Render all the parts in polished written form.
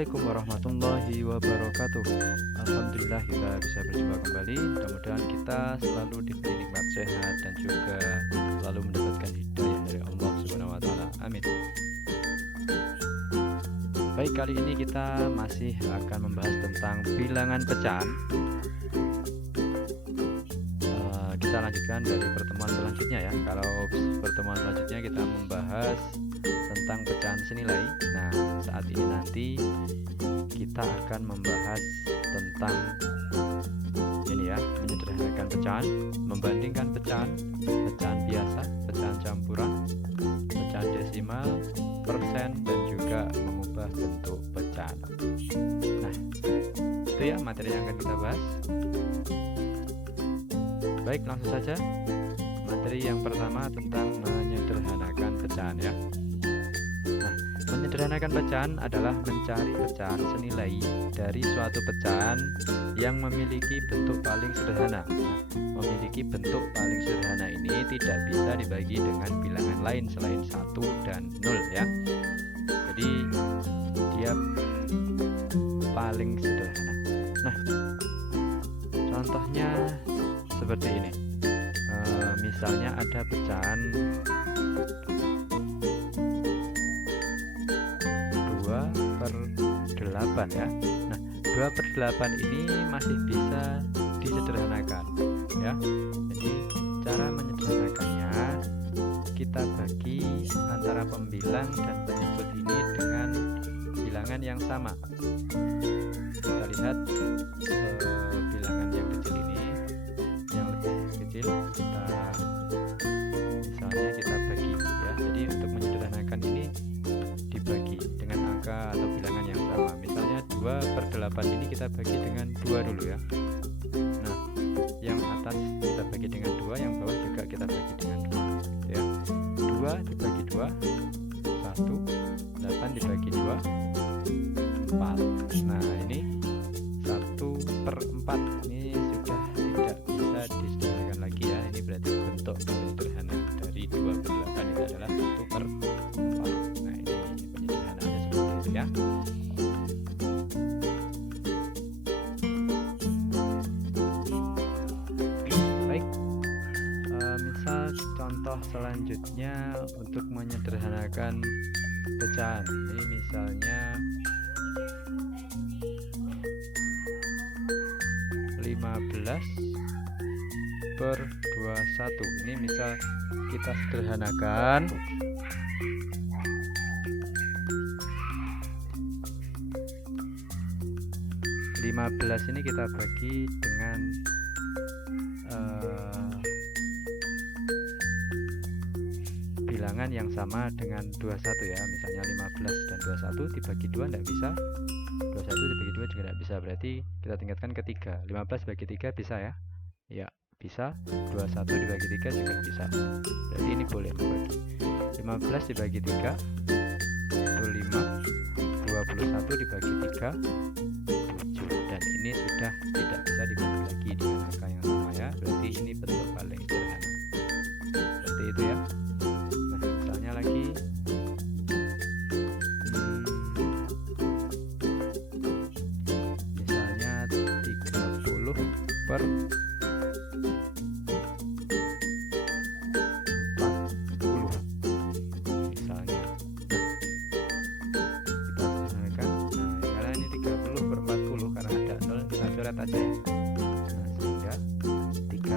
Assalamualaikum warahmatullahi wabarakatuh. Alhamdulillah kita bisa berjumpa kembali. Mudah-mudahan kita selalu diberi nikmat sehat dan juga selalu mendapatkan hidayah dari Allah Subhanahu wa taala. Amin. Baik, kali ini kita masih akan membahas tentang bilangan pecahan. Kita lanjutkan dari pertemuan selanjutnya ya. Kalau pertemuan selanjutnya kita membahas tentang pecahan senilai. Nah, saat ini nanti kita akan membahas tentang ini ya, menyederhanakan pecahan, membandingkan pecahan, pecahan biasa, pecahan campuran, pecahan desimal, persen, dan juga mengubah bentuk pecahan. Nah, itu ya materi yang akan kita bahas. Baik, langsung saja. Materi yang pertama tentang menyederhanakan pecahan ya. Nah, menyederhanakan pecahan adalah mencari pecahan senilai dari suatu pecahan yang memiliki bentuk paling sederhana. Nah, memiliki bentuk paling sederhana ini tidak bisa dibagi dengan bilangan lain selain 1 dan 0 ya. Jadi dia paling sederhana. Nah, contohnya seperti ini. Misalnya ada pecahan 2/8 ya. Nah, 2/8 ini masih bisa disederhanakan ya. Jadi cara menyederhanakannya, kita bagi antara pembilang dan penyebut ini dengan bilangan yang sama. Kita lihat bilangan yang kecil ini, yang lebih kecil, misalnya kita bagi ya. Jadi untuk menyederhanakan ini dibagi dengan angka atau bilangan yang sama. Misalnya 2/8 ini kita bagi dengan 2 dulu ya. Nah, yang atas kita bagi dengan 2, yang bawah juga kita bagi dengan 2 ya. 2 dibagi 2 1, 8 dibagi 2 4. Nah, ini 1/4 ini sudah tidak bisa disederhanakan lagi ya. Ini berarti bentuk paling sederhana dari 2/8 itu adalah 1/4. Nah, ini penyederhanaannya seperti itu ya. Baik, misal contoh selanjutnya untuk menyederhanakan pecahan. Ini misalnya 15/21. Ini misal kita sederhanakan. Ini kita bagi dengan bilangan yang sama dengan 21 ya. Misalnya 15 dan 21 dibagi 2 tidak bisa, 21 dibagi 2 juga tidak bisa. Berarti kita tingkatkan ke 3. 15 bagi 3 bisa ya. Ya, bisa. 21 dibagi 3 juga bisa. Berarti ini boleh dibagi. 15 dibagi 3 itu 5. 21 dibagi 3 7. Dan ini sudah tidak bisa dibagi lagi dengan angka yang sama ya. Berarti ini bentuk paling sederhana. Seperti itu ya. Nah, misalnya lagi misalnya 30/40 misalnya. Kita sederhanakan. Nah, karena ini 30/40 karena ada 0 kita coret aja ya. Nah, sehingga 30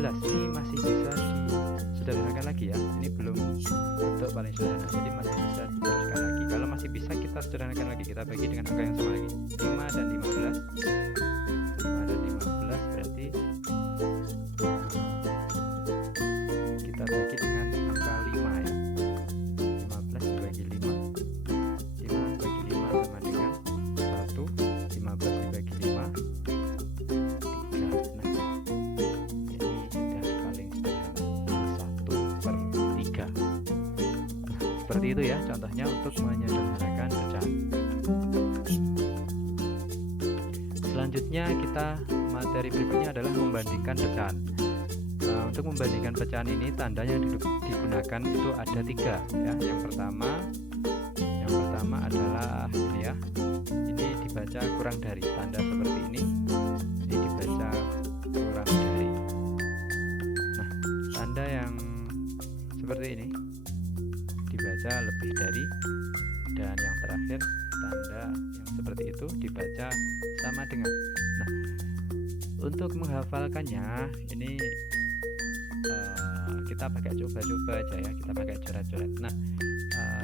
15 ini masih bisa disederhanakan lagi ya. Ini belum bentuk paling sederhana, jadi masih bisa diteruskan lagi. Kalau masih bisa kita sederhanakan lagi, kita bagi dengan angka yang sama lagi, 5 dan 15. 5 dan 15 berarti kita bagi dengan angka 5 ya. 15 dibagi 5, 5 bagi 5 sama dengan 1. 15 dibagi 5, 3. Nah, ini sudah paling sederhana, 1/3. Nah, seperti itu ya contohnya untuk menyederhanakan pecahan. Selanjutnya materi berikutnya adalah membandingkan pecahan. Untuk membandingkan pecahan ini tanda yang digunakan itu ada 3 ya. Yang pertama adalah ini ya. Ini dibaca kurang dari, tanda seperti ini dibaca kurang dari. Nah, tanda yang seperti ini dibaca lebih dari, dan yang terakhir tanda yang seperti itu dibaca sama dengan. Nah, untuk menghafalkannya ini kita pakai coba-coba aja ya, kita pakai coret-coret. Nah,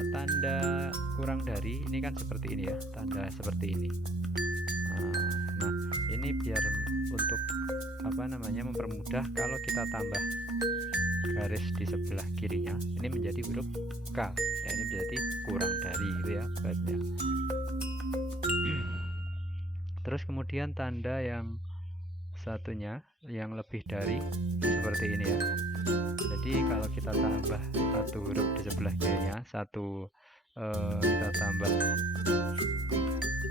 tanda kurang dari ini kan seperti ini ya, tanda seperti ini. Nah, ini biar untuk mempermudah, kalau kita tambah garis di sebelah kirinya ini menjadi huruf K ya, ini berarti kurang dari gitu ya baiknya. Terus kemudian tanda yang satunya yang lebih dari seperti ini ya. Jadi kalau kita tambah satu huruf di sebelah kirinya, kita tambah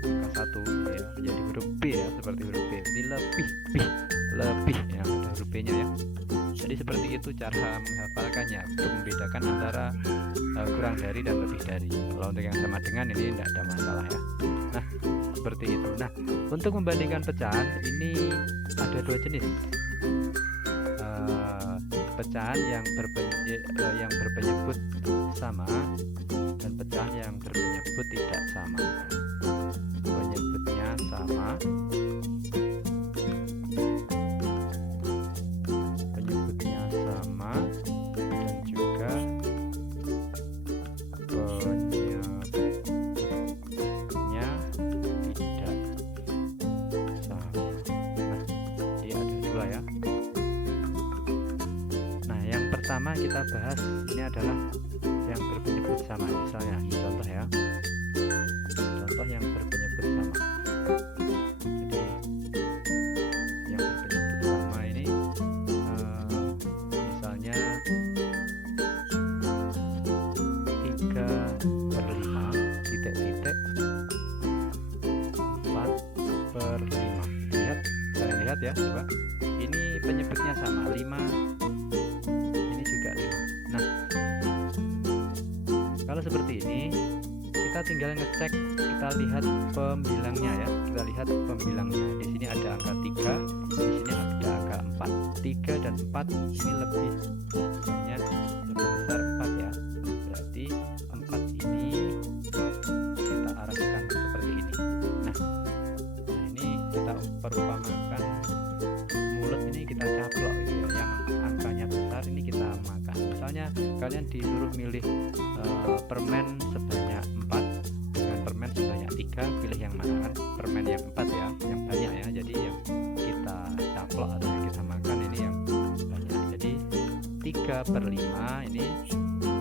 angka 1 ya, menjadi huruf B ya, seperti huruf B. Ini lebih ya, ada huruf B nya ya. Jadi seperti itu cara menghafalkannya untuk membedakan antara kurang dari dan lebih dari. Kalau untuk yang sama dengan ini tidak ada masalah ya. Nah, seperti itu. Nah, untuk membandingkan pecahan ini ada 2 jenis. Pecahan yang berpenyebut sama dan pecahan yang berpenyebut tidak sama. Penyebutnya sama, dan juga penyebutnya tidak sama. Nah, jadi ada 2 ya. Nah, yang pertama kita bahas ini adalah yang berpenyebut sama. Misalnya contoh ya, contoh yang berpenyebut sama. Jadi yang berpenyebut sama ini misalnya 3/5 titik-titik 4/5. Kalian lihat ya, coba ini penyebutnya sama, 5, ini juga 5. Nah, kalau seperti ini kita tinggal ngecek, kita lihat pembilangnya ya, kita lihat pembilangnya. Di sini ada angka 3, di sini ada angka 4. 3 dan 4 ini lebih banyak, lebih besar 4 ya. Berarti 4 ini kita arahkan seperti ini. Nah, ini kita perumpamakan mulut ini kita caplok gitu ya. Yang angkanya besar ini kita makan. Misalnya kalian disuruh milih permen sebanyak 4 dengan permen sebanyak 3, pilih yang mana kan? Permen yang 4 ya, yang banyak ya. Jadi yang kita caplok atau yang kita makan ini yang banyak. Jadi 3/5 ini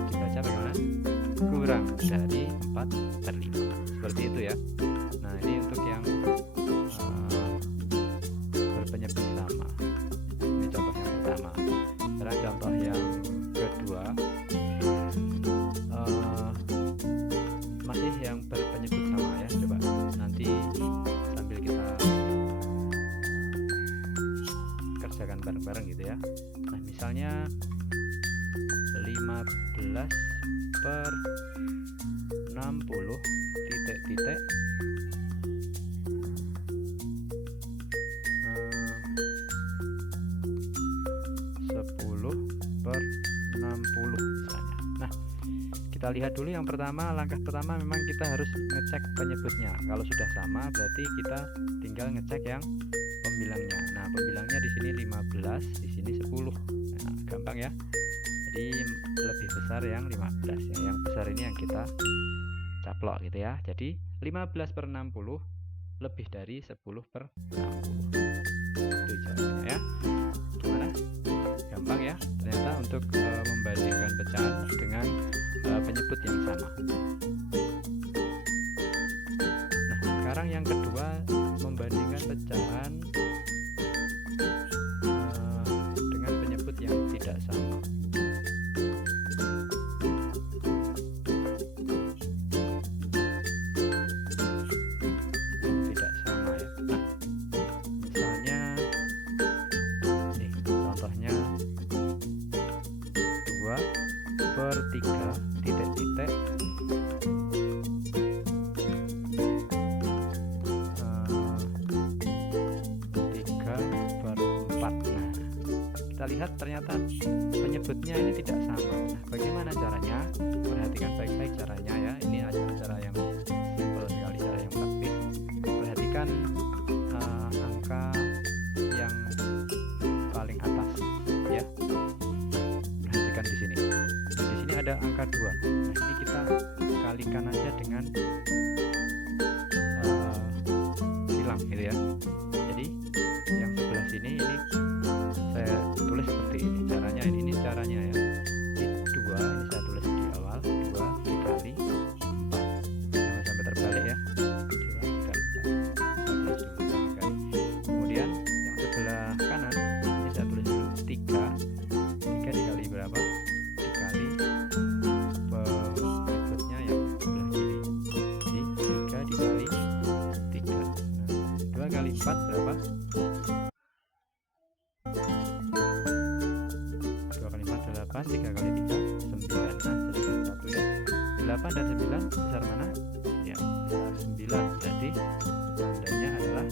dibaca bagaimana? Kurang dari 4/5. Seperti itu ya. Nah, ini untuk yang berpenyebut sama. Ini contoh yang pertama. Sekarang contoh yang kedua, masih yang berpenyebut sama ya. Coba nanti sambil kita kerjakan bareng-bareng gitu ya. Nah, misalnya 15/60 titik-titik 10/60 misalnya. Nah, kita lihat dulu yang pertama, langkah pertama memang kita harus ngecek penyebutnya. Kalau sudah sama berarti kita tinggal ngecek yang pembilangnya. Nah, pembilangnya di sini 15, di sini 10. Nah, gampang ya. Jadi lebih besar yang 15 ya. Yang besar ini yang kita caplok gitu ya. Jadi 15 per 60 lebih dari 10 per 60. Itu jawabannya ya. Gimana? Gampang ya. Ternyata untuk membandingkan pecahan dengan penyebut yang sama. Nah, sekarang yang kedua, membandingkan pecahan dengan penyebut yang tidak sama. Tidak sama ya. Nah, misalnya nih contohnya 2 per 3 titik-titik 3 per 4. Nah, kita lihat ternyata penyebutnya ini tidak sama. Nah, bagaimana caranya? Perhatikan baik-baik caranya ya. Ini adalah cara yang simpel sekali, cara yang praktis. Perhatikan angka yang paling atas ya. Perhatikan di sini. Di sini ada angka 2. Nah, ini kita kalikan aja dengan silang gitu ya. Jadi yang sebelah sini ini saya tulis seperti ini. Caranya ini caranya ya. Ini 2, ini saya tulis di awal, 2 dikali 4. Jangan sampai terbalik ya. 2 dikali 4. Saya tulis dulu 2 dikali. Kemudian yang sebelah kanan ini saya tulis dulu 3. 3 dikali berapa? Dikali penyebutnya yang sebelah kiri. Jadi 3 dikali 3. Nah, 2 kali 4 berapa? 2 kali 4 8, 3 kali 3 9. Nah, jadi 1 ya. 8 dan 9 besar mana? Ya, besar 9. Jadi tandanya adalah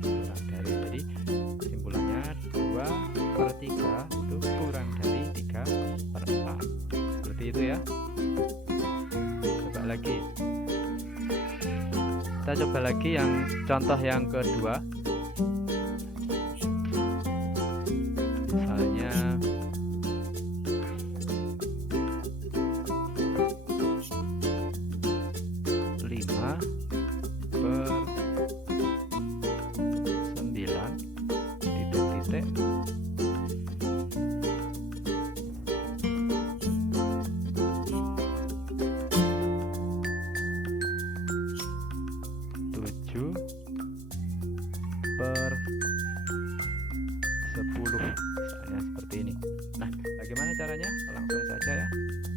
kurang dari. Jadi kesimpulannya 2 per 3 itu kurang dari 3 per 4. Seperti itu ya. Coba lagi. Kita coba lagi yang contoh yang kedua. Misalnya 5 per 9 titik-titik 7 per 10, misalnya seperti ini. Nah, bagaimana caranya? Langsung saja ya,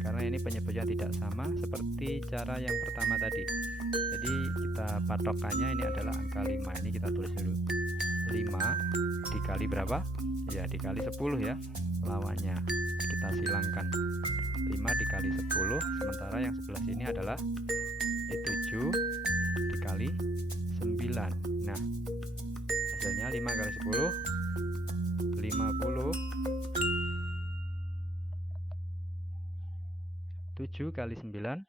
karena ini penyebutnya tidak sama seperti cara yang pertama tadi. Jadi kita patokannya ini adalah angka 5. Ini kita tulis dulu. 5 dikali berapa? Ya, dikali 10 ya. Lawannya kita silangkan. 5 dikali 10, sementara yang sebelah sini adalah 7 dikali 9. Nah, hasilnya 5 kali 10 50. 7 kali 9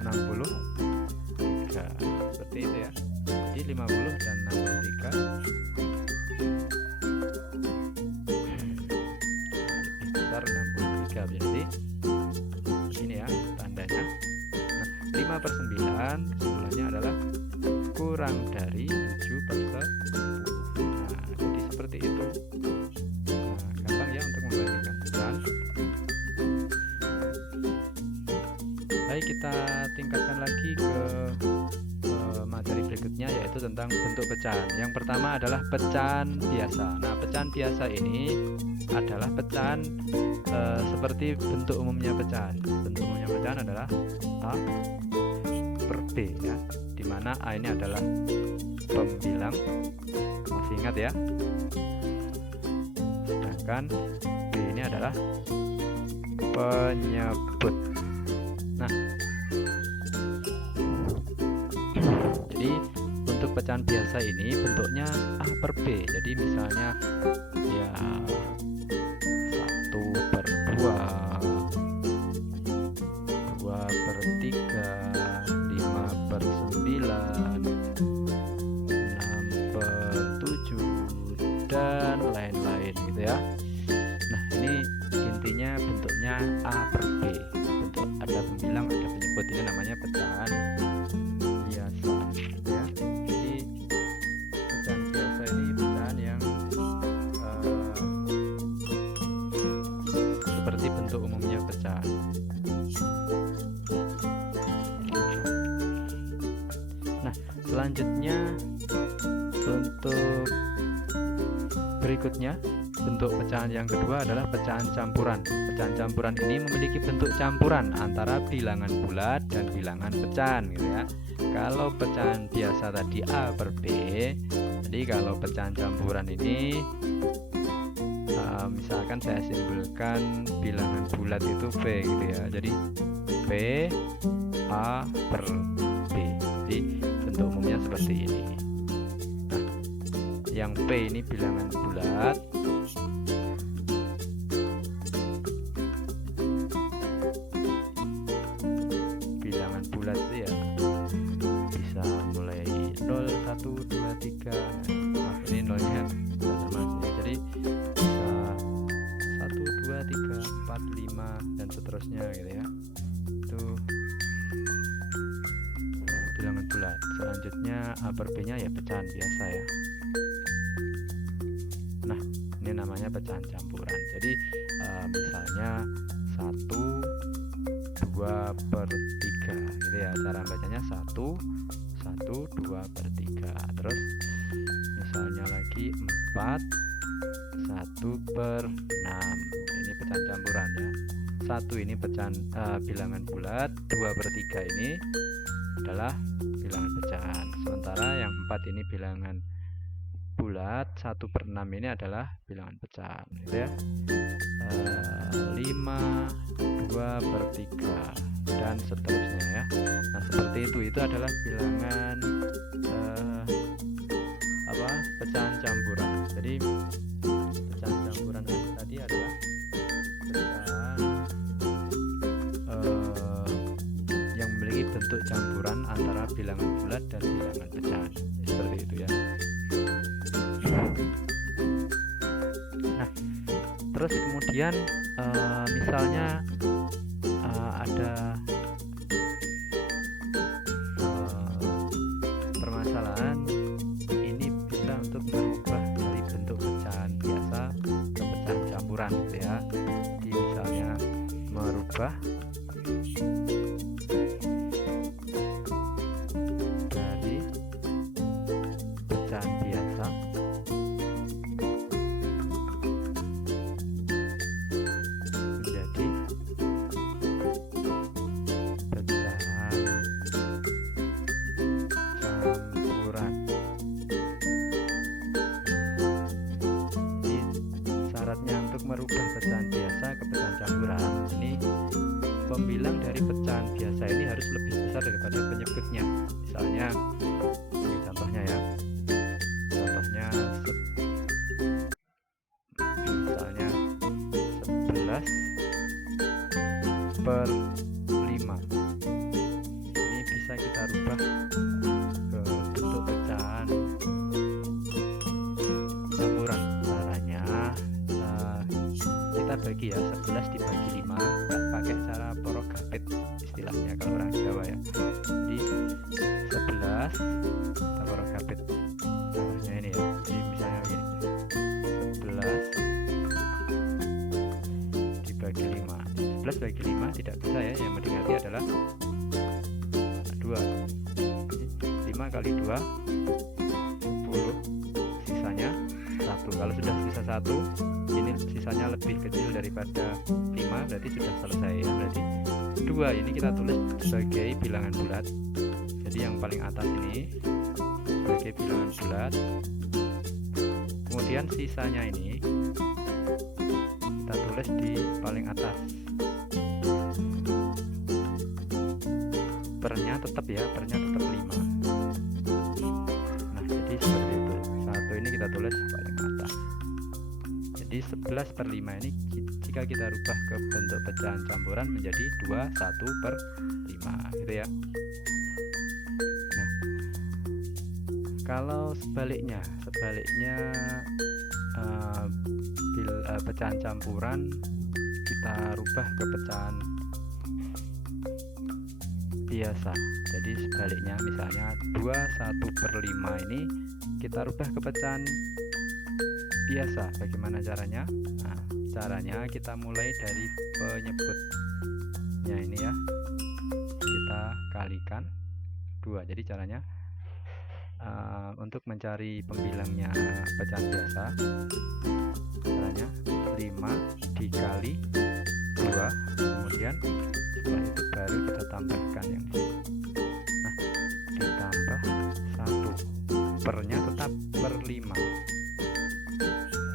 63. Seperti itu ya. Jadi 50 dan 63 lebih besar 63. Jadi ini ya tandanya. Nah, 5 per 9 kesimpulannya adalah kurang dari 7 per 10. Nah, jadi seperti itu. Nah, gampang ya untuk membandingkan pecahan. Baik, kita tingkatkan lagi ke materi berikutnya, yaitu tentang bentuk pecahan. Yang pertama adalah pecahan biasa. Nah, pecahan biasa ini adalah pecahan seperti bentuk umumnya pecahan. Bentuk umumnya pecahan adalah A per B ya, dimana A ini adalah pembilang, masih ingat ya, sedangkan B ini adalah penyebut. Nah, jadi untuk pecahan biasa ini bentuknya A per B. Jadi misalnya ya 1 per 2, 2 per 3, 5 per 9, ini intinya bentuknya A per B, bentuk ada pembilang ada penyebut, ini namanya pecahan biasa ya. Jadi pecahan biasa ini pecahan yang seperti bentuk umumnya pecahan. Nah, selanjutnya untuk berikutnya bentuk pecahan yang kedua adalah pecahan campuran. Pecahan campuran ini memiliki bentuk campuran antara bilangan bulat dan bilangan pecahan gitu ya. Kalau pecahan biasa tadi A per B, jadi kalau pecahan campuran ini misalkan saya simbolkan bilangan bulat itu B gitu ya. Jadi B A per B. Jadi bentuk umumnya seperti ini. Nah, yang P ini bilangan bulat, bilangan bulat itu ya bisa mulai 0, 1, 2, 3. Nah, ini nolnya tidak termasuk. Jadi bisa 1, 2, 3, 4, 5 dan seterusnya gitu ya. Itu bilangan bulat. Selanjutnya A per B nya ya pecahan biasa ya. Nah, ini namanya pecahan campuran. Jadi misalnya 1, 2 per 3 gitu ya. Cara bacanya 1, 2 per 3. Terus misalnya lagi 4, 1 per 6. Ini pecahan campuran ya. 1 ini pecahan bilangan bulat, 2 per 3 ini adalah bilangan pecahan. Sementara yang 4 ini bilangan bulat, 1 per 6 ini adalah bilangan pecahan gitu ya. 5, 2 per 3 dan seterusnya ya. Nah, seperti itu adalah bilangan pecahan campuran. Jadi pecahan campuran tadi adalah pecahan yang memiliki bentuk campuran antara bilangan bulat dan bilangan pecahan. Seperti itu ya. Nah, terus kemudian misalnya ada permasalahan ini bisa untuk merubah dari bentuk pecahan biasa ke pecahan campuran gitu ya. Jadi misalnya merubah dari pecahan biasa menjadi pecahan campuran. Jadi syaratnya untuk merubah pecahan biasa ke pecahan campuran ini pembilang dari pecahan biasa ini harus lebih besar daripada penyebutnya. Misalnya ini contohnya ya. Contohnya misalnya 11 per 5. Ini bisa kita rubah ke bentuk pecahan campuran. Caranya kita bagi ya, 11 dibagi 5, nggak pakai cara porogapit istilahnya kalau orang Jawa ya. Jadi 11 kita porogapit caranya ini ya. Jadi misalnya begini, 11 dibagi 5. 11 bagi 5 tidak bisa ya, yang mendekati adalah 2. 5 kali 2 10, sisanya 1. Kalau sudah sisa 1, ini sisanya lebih kecil daripada 5, berarti sudah selesai ya. Berarti 2 ini kita tulis sebagai bilangan bulat. Jadi yang paling atas ini sebagai bilangan bulat. Kemudian sisanya ini kita tulis di paling atas. Pernya tetap ya, pernya tetap 5. Nah, jadi seperti itu. 1 ini kita tulis paling atas. Jadi 11 per 5 ini jika kita rubah ke bentuk pecahan campuran menjadi 21 per 5 gitu ya. Nah, kalau sebaliknya pecahan campuran kita rubah ke pecahan biasa. Jadi sebaliknya, misalnya 21/5 ini kita rubah ke pecahan biasa. Bagaimana caranya? Nah, caranya kita mulai dari penyebutnya ini ya, kita kalikan 2. Jadi caranya untuk mencari pembilangnya pecahan biasa, caranya 5 dikali 2, kemudian setelah itu baru kita tambahkan yang ini. Nah, ditambah 1, pernya tetap per 5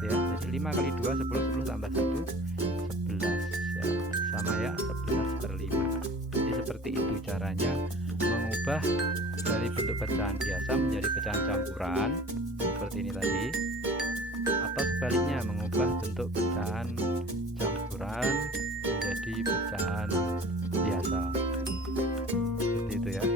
ya. Jadi 5 kali 2 10, 10 tambah 1 11 ya, sama ya, 11/5. Jadi seperti itu caranya mengubah dari bentuk pecahan biasa menjadi pecahan campuran seperti ini tadi, atau sebaliknya mengubah bentuk pecahan campuran menjadi pecahan biasa, seperti itu ya.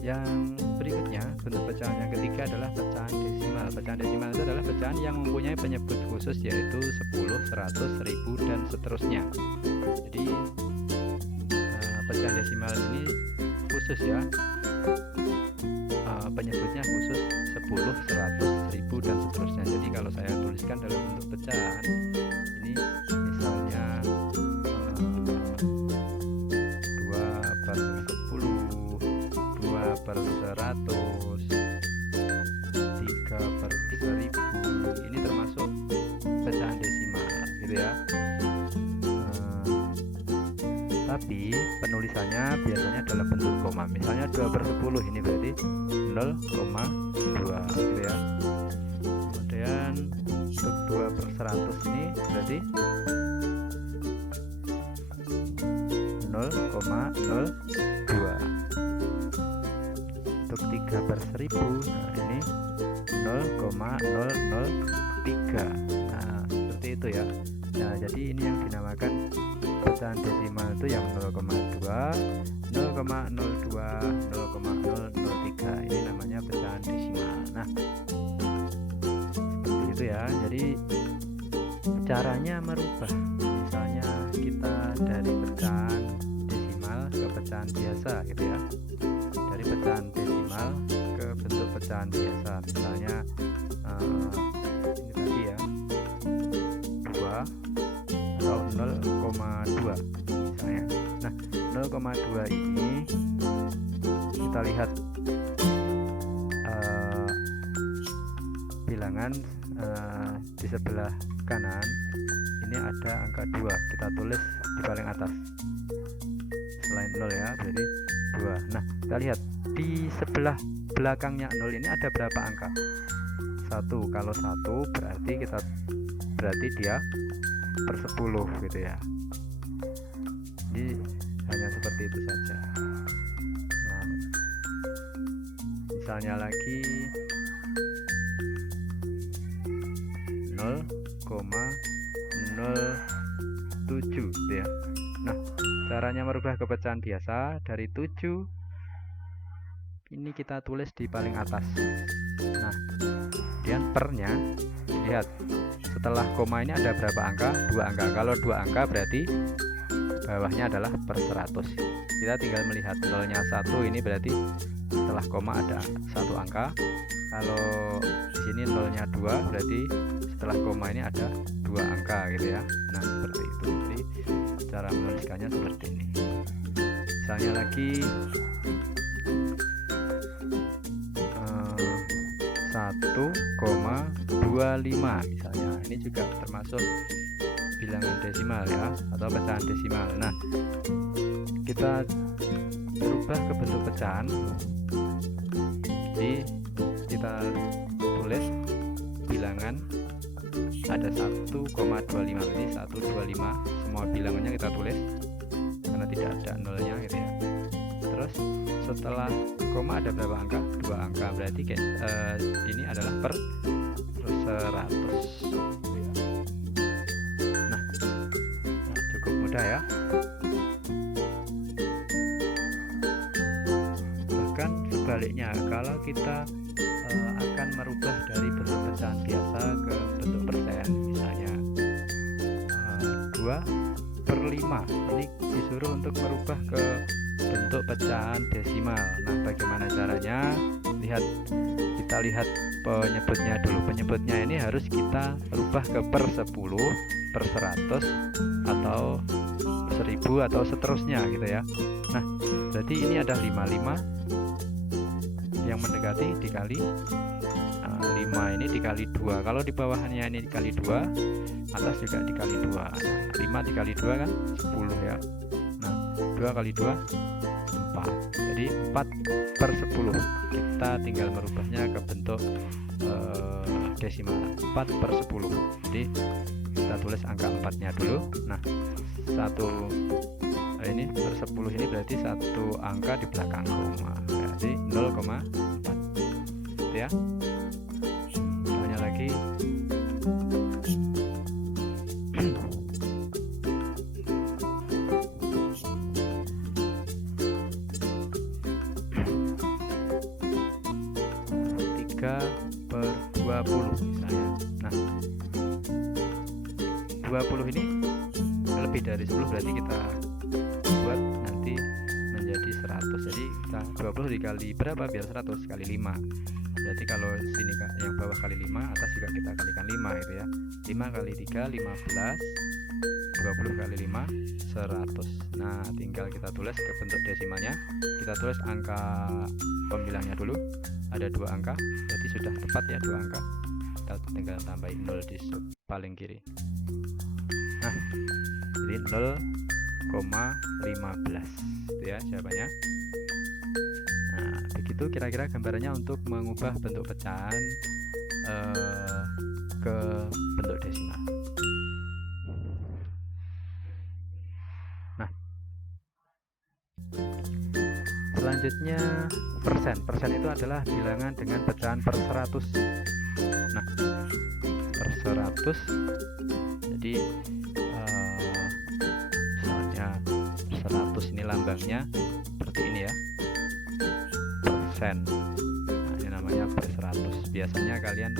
Yang berikutnya, bentuk pecahan yang ketiga adalah pecahan desimal. Pecahan desimal itu adalah pecahan yang mempunyai penyebut khusus, yaitu 10, 100, 1000 dan seterusnya. Jadi pecahan desimal ini khusus ya, penyebutnya khusus 10, 100, 1000 dan seterusnya. Jadi kalau saya tuliskan dalam bentuk pecahan ini, misalnya 2/10, 2/100, 3/1000, ini termasuk pecahan desimal gitu ya. Tapi penulisannya biasanya dalam bentuk koma. Misalnya 2/10 ini berarti 0,2 gitu ya. Kemudian untuk 2/100 ini berarti 0,02. Untuk 3/1000, nah ini 0,003. Nah, seperti itu ya. Nah, jadi ini yang dinamakan pecahan desimal itu yang 0,2, 0,02, 0,003. Ini namanya pecahan desimal. Nah, seperti itu ya. Jadi caranya merubah, misalnya kita dari pecahan desimal ke pecahan biasa gitu ya. Dari pecahan desimal ke bentuk pecahan biasa, misalnya ini tadi ya, 2 atau 0,2 misalnya. Nah, 0,2 ini kita lihat bilangan di sebelah kanan ini ada angka 2, kita tulis di paling atas selain 0 ya, jadi 2. Nah, kita lihat di sebelah belakangnya 0 ini ada berapa angka? 1. Kalau 1 berarti dia per 10 gitu ya. Jadi hanya seperti itu saja. Nah, misalnya lagi 0,07 gitu ya. Nah, caranya merubah ke pecahan biasa dari 7 ini kita tulis di paling atas. Nah, kemudian pernya lihat setelah koma ini ada berapa angka? 2 angka. Kalau 2 angka berarti bawahnya adalah per 100. Kita tinggal melihat 0-nya 1 ini berarti setelah koma ada 1 angka. Kalau di sini 0-nya 2 berarti setelah koma ini ada 2 angka gitu ya. Nah, seperti itu. Jadi cara menuliskannya seperti ini. Misalnya lagi 1,25 misalnya. Ini juga termasuk bilangan desimal ya, atau pecahan desimal. Nah, kita berubah ke bentuk pecahan. Jadi kita tulis bilangan ada 1,25, berarti 125. Semua bilangannya kita tulis karena tidak ada nolnya gitu ya. Terus setelah koma ada berapa angka? 2 angka, berarti ini adalah per 100 gitu ya. Nah, cukup ya. Bahkan sebaliknya, kalau kita akan merubah dari bentuk pecahan biasa ke bentuk persen, misalnya 2/5, ini disuruh untuk merubah ke bentuk pecahan desimal. Nah, bagaimana caranya? Kita lihat penyebutnya dulu. Penyebutnya ini harus kita rubah ke per 10, per 100, atau 1000, atau seterusnya gitu ya. Nah, berarti ini ada 55 yang mendekati dikali 5 ini dikali 2. Kalau di bawahnya ini dikali 2, atas juga dikali 2. Nah, 5 dikali 2 kan 10 ya. Nah, 2 kali 2 4. Jadi 4/10. Kita tinggal merubahnya ke bentuk desimal, 4/10. Jadi kita tulis angka 4-nya dulu. Nah, ini per 10 ini berarti satu angka di belakang koma, berarti 0,4 gitu ya. Contohnya lagi, per 20 misalnya. Nah, 20 ini lebih dari 10, berarti kita buat nanti menjadi 100. Jadi kita 20 dikali berapa biar 100? Kali 5. Berarti kalau sini yang bawah kali 5, atas juga kita kalikan 5 gitu ya. 5 kali 3 15, 20 kali 5 100. Nah, tinggal kita tulis ke bentuk desimalnya. Kita tulis angka pembilangnya dulu. Ada 2 angka, berarti sudah tepat ya 2 angka. Kita tinggal tambahin 0 di paling kiri. Nah, jadi 0,15 itu ya jawabannya. Nah, begitu kira-kira gambarannya untuk mengubah bentuk pecahan ke bentuk desimal. Nah, selanjutnya persen. Persen itu adalah bilangan dengan pecahan per 100. Nah, per 100, jadi misalnya 100 ini lambangnya seperti ini ya, persen. Nah, ini namanya per 100. Biasanya kalian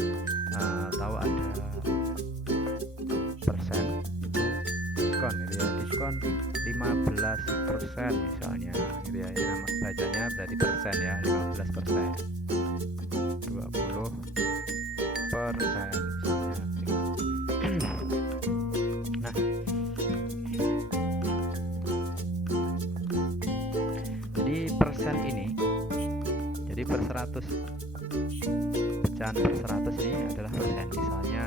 tahu ada persen itu diskon gitu ya, diskon 15% misalnya gitu ya. Ini nama bacanya berarti persen ya, 15%, 20% misalnya. Nah, jadi persen ini, jadi per 100, pecahan per 100 ini adalah persen. Misalnya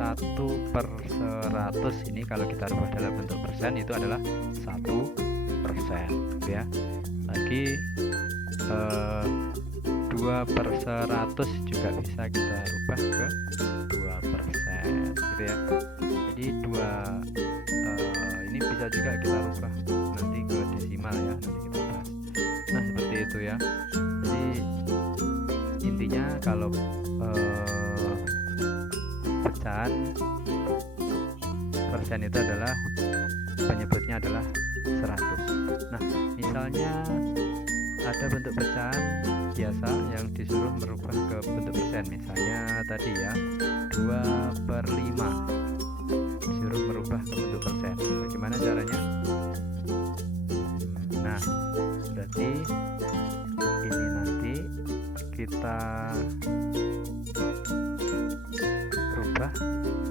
1/100 ini kalau kita rubah dalam bentuk persen itu adalah 1% gitu ya. Lagi 2/100 juga bisa kita rubah ke 2% gitu ya. Jadi ini bisa juga kita rubah nanti ke desimal ya, nanti kita bahas. Nah, seperti itu ya. Jadi intinya kalau pecahan persen itu adalah penyebutnya adalah 100. Nah, misalnya ada bentuk pecahan biasa yang disuruh merubah ke bentuk persen, misalnya tadi ya 2/5 disuruh merubah ke bentuk persen. Bagaimana caranya? Nah, berarti ini nanti kita rubah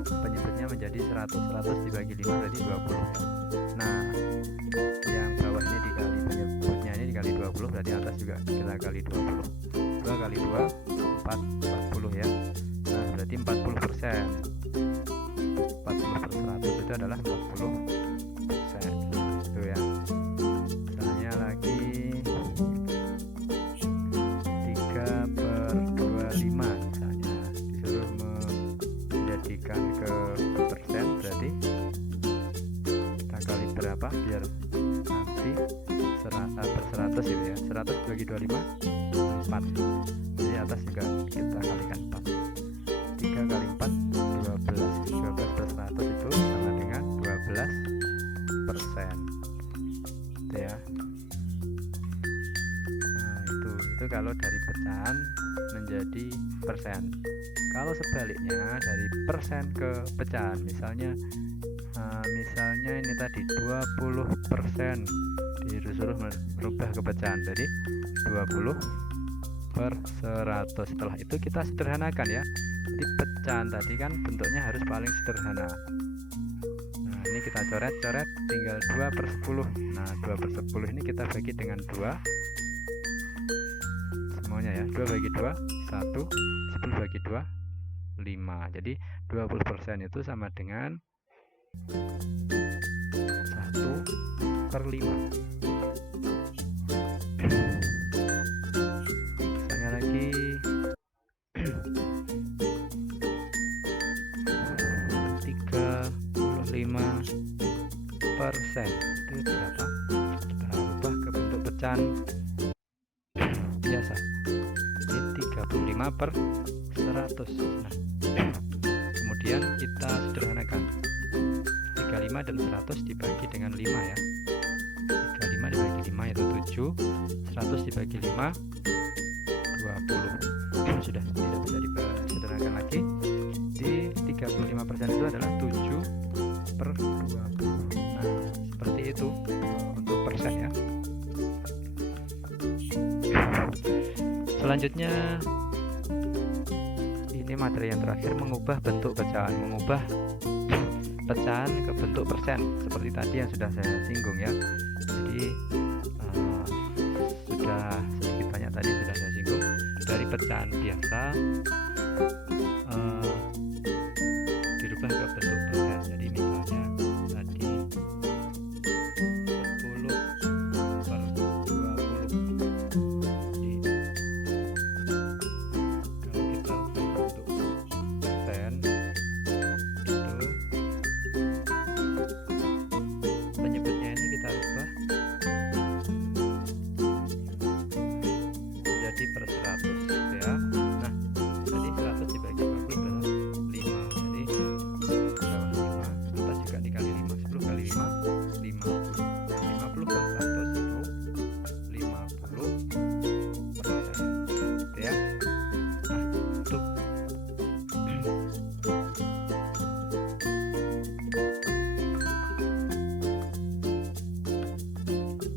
penyebutnya menjadi 100 dibagi 5 berarti 20 ya. Nah, yang bawah ini dikali penyebutnya ini dikali 20, berarti atas juga kita kali 20. 2 kali 2 40 ya. Nah, berarti 40%. 40/100 itu adalah 40% itu ya. Misalnya lagi 3/25 misalnya disuruh menjadikan ke persen, berarti kita kali berapa biar nanti per 100 itu ya. 100 bagi 25 4. Jadi atas juga kita kalikan 4. 3 kali 4 12. 12/100 itu sama dengan 12%. persen, gitu ya. Nah, itu kalau dari pecahan menjadi persen. Kalau sebaliknya dari persen ke pecahan, misalnya ini tadi 20% disuruh merubah ke pecahan, jadi 20/100. Setelah itu kita sederhanakan ya, jadi pecahan tadi kan bentuknya harus paling sederhana. Nah, ini kita coret-coret, tinggal 2/10. Nah, 2/10 ini kita bagi dengan 2 semuanya ya, 2 bagi 2 1, 10 bagi 2 5. Jadi 20% itu sama dengan 1/5. Misalnya lagi 35%, itu berapa? Kita ubah ke bentuk pecahan biasa, ini 35/100. Nah, kemudian kita sederhanakan, 35 dan 100 dibagi dengan 5 ya, 35 dibagi 5 itu 7, 100 dibagi 5 20. Sudah tidak bisa disederhanakan lagi. Di 35% itu adalah 7/20. Nah, seperti itu untuk persen ya. Selanjutnya ini materi yang terakhir, mengubah bentuk pecahan, mengubah pecahan ke bentuk persen seperti tadi yang sudah saya singgung ya. Jadi sudah sedikit banyak tadi sudah saya singgung, dari pecahan biasa dirubah ke bentuk persen. Jadi misalnya tadi 10/20. Jadi kalau kita ubah bentuk persen, itu penyebutnya ini kita ubah menjadi per 100 ya. Nah, jadi 100 dibagi 20 adalah 5. Jadi bawah 5, atas juga dikali 5, 10 kali 5 50. 50/100 itu 50%, gitu ya. Nah, untuk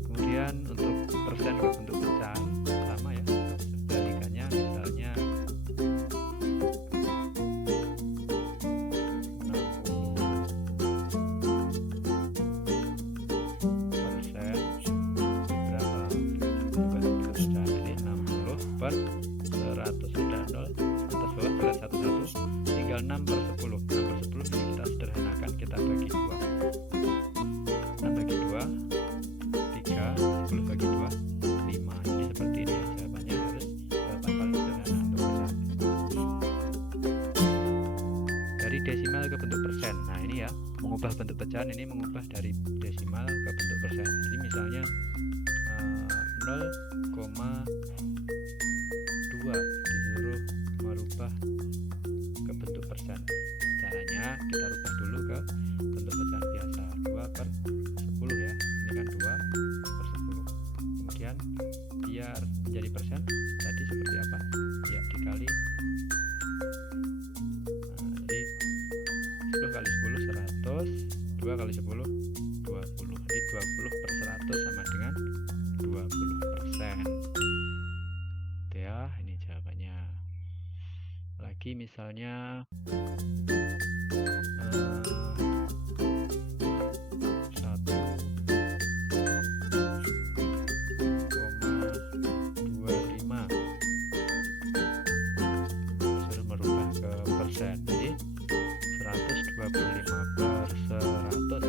kemudian untuk persen ke bentuk pecahan sama ya, kebalikannya misalnya 60%, berapa berubah bentuk pecahan, jadi 60/100, sudah 0 atas bawah jelas satu-satu, tinggal 6/10. 6/10 ini kita sederhanakan, kita bagi 2. 6 bagi 2 3, 10 bagi 2 5. Jadi seperti ini ya, jawabannya harus jawaban paling sederhana untuk pecahan. Dari desimal ke bentuk persen. Nah, ini ya, mengubah bentuk pecahan ini mengubah dari desimal ke bentuk persen. Jadi misalnya 0,2 disuruh merubah ke bentuk persen. Caranya kita rubah dulu ke bentuk pecahan biasa, 2/10 ya. Ini kan 2/10. Kemudian biar menjadi persen tadi seperti apa? Ya, dikali. Nah, jadi 10 kali 10 100, 2 kali 10 20. Jadi 20/100 sama dengan 20%. Gitu ya, ini jawabannya. Lagi misalnya 1,25 disuruh merubah ke persen. Jadi 125/100.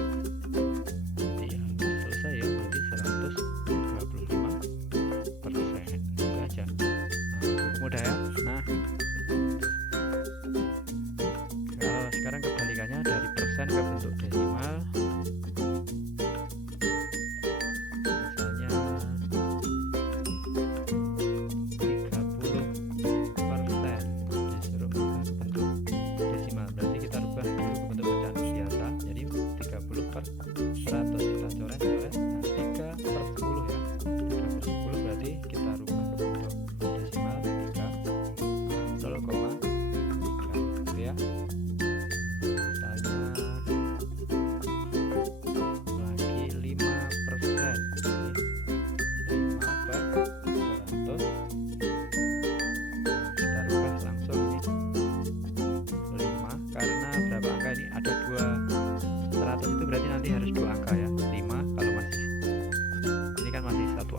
Jadi ya selesai ya, berarti 125%. Itu aja. Nah, mudah ya. Nah, kalau sekarang kebalikannya dari persen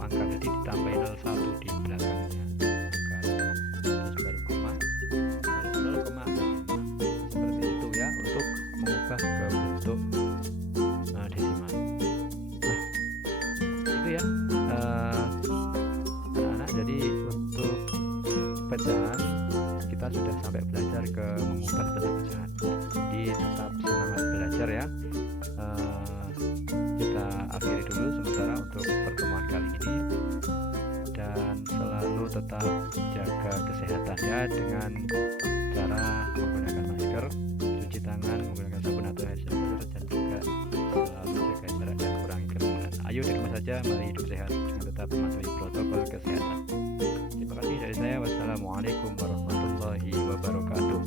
angka, jadi ditambahin 01 di belakangnya angka, terus baru koma, baru 0,05. Seperti itu ya untuk mengubah ke bentuk desimal. Nah itu ya anak-anak, jadi untuk pecahan kita sudah sampai belajar ke mengubah bentuk pecahan. Jadi tetap semangat belajar ya. Kita akhiri dulu sementara untuk pertemuan kali ini, dan selalu tetap jaga kesehatan ya dengan cara menggunakan masker, cuci tangan menggunakan sabun atau hand sanitizer, dan juga selalu jaga jarak dan kurangi kerumunan. Ayo di rumah saja, mari hidup sehat dengan tetap mematuhi protokol kesehatan. Terima kasih dari saya. Wassalamualaikum warahmatullahi wabarakatuh.